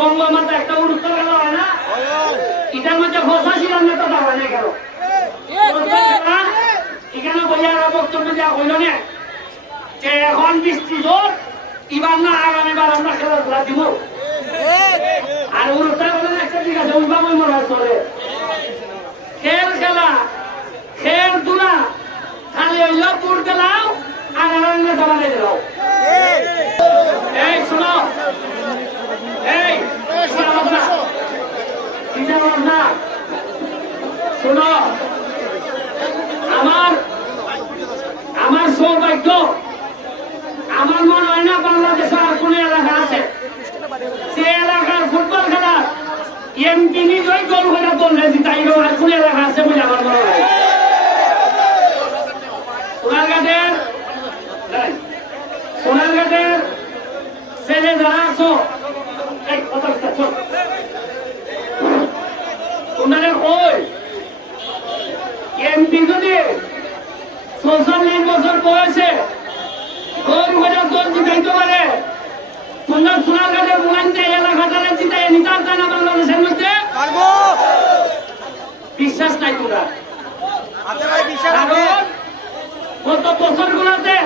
একটা উড়তে গেল হয় না? এটার মধ্যে ফসা ছিলাম না তো হয় না? গেল এখানে বক্তব্য দেওয়া হইল না। যে এখন বৃষ্টি জোর এবার না আগামীবার আমরা খেলাধুলা দিব। আর উড়তে গেলে একটা ঠিক আছে উঠবা মই মনে হয় চলে। খেল খেলা খেল দুলা খালি হইল পুর গেলাও আর আগামী জমানে দিলাও এই শোনো এই শোনো না শোনো না শোনো আমার আমার সৌভাগ্য আমার মনে হয় না বাংলাদেশে আর কোন এলাকা আছে সে এলাকার ফুটবল খেলা এমপি নিজেই গোল করে বললে জিতাই আর কোন এলাকা আছে বলে আমার মনে হয় সোনারঘাটের সোনারঘাটের ছেলে যারা আছো তোমাদের ওই এমপি যদি চৌচল্লিশ বছর বয়সে গরু করে দল জিতাইতে পারে। তোমরা সোনারঘাটের মোলাইতে এলাকাটারে জিতাই নিতাম তাই না বাংলাদেশের মধ্যে? বিশ্বাস নাই তোমরা। হাতে ভাই বিশ্বাস আছে। কারণ গত বছরগুলোতে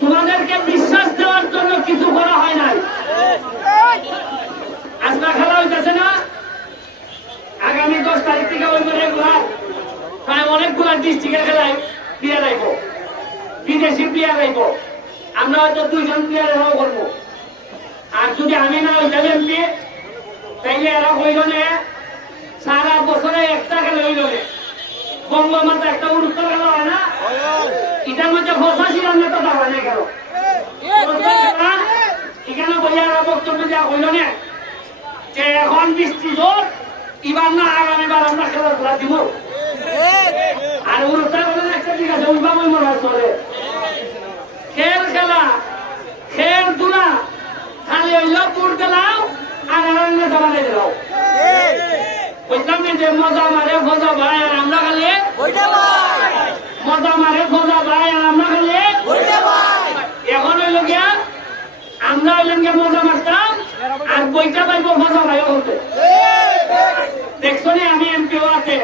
তোমাদেরকে বিশ্বাস দেওয়ার জন্য কিছু করা হয় নাই। আজকে খেলা হইতেছে না? আগামী দশ তারিখ থেকে ওই এগুলা প্রায় অনেকগুলা ডিস্ট্রিক্টের খেলায় প্লেয়ার আইব। বিদেশি প্লেয়ার আইব। আমরা হয়তো দুইজন প্লেয়ার এরাও করব। আর যদি আমি না হইতাম এমপি তাইলে এরা হইল না। সারা বছরে একটা খেলা হইল না। বঙ্গমাতা একটা উড়তে গেল হয় না। এটার মধ্যে ফসা ছিলাম না, তো হয় না গেল এখানে বইয়া বক্তব্য দেওয়া হইল না। যে এখন বৃষ্টি জোর এবার না আগামীবার আমরা খেলাধুলা দিব। আর গেলে একটা ঠিক আছে উঠবা মই মনে হয় চলে। খেল খেলা খেল দুলা খালি হইল পুর গেলাও আর আগামী জমানে দিলাও বুঝলাম যে মজা মারে ফজা ভাই আর আমরা খালি মজা মারে ফজা ভাই আর আমরা খালি ভাই। এখন হইল গিয়া আমরা হইলেন গিয়া মজা মারতাম আর বইটা পাইবো মজা ভাইও হতে দেখছ নি আমি এমপি আছে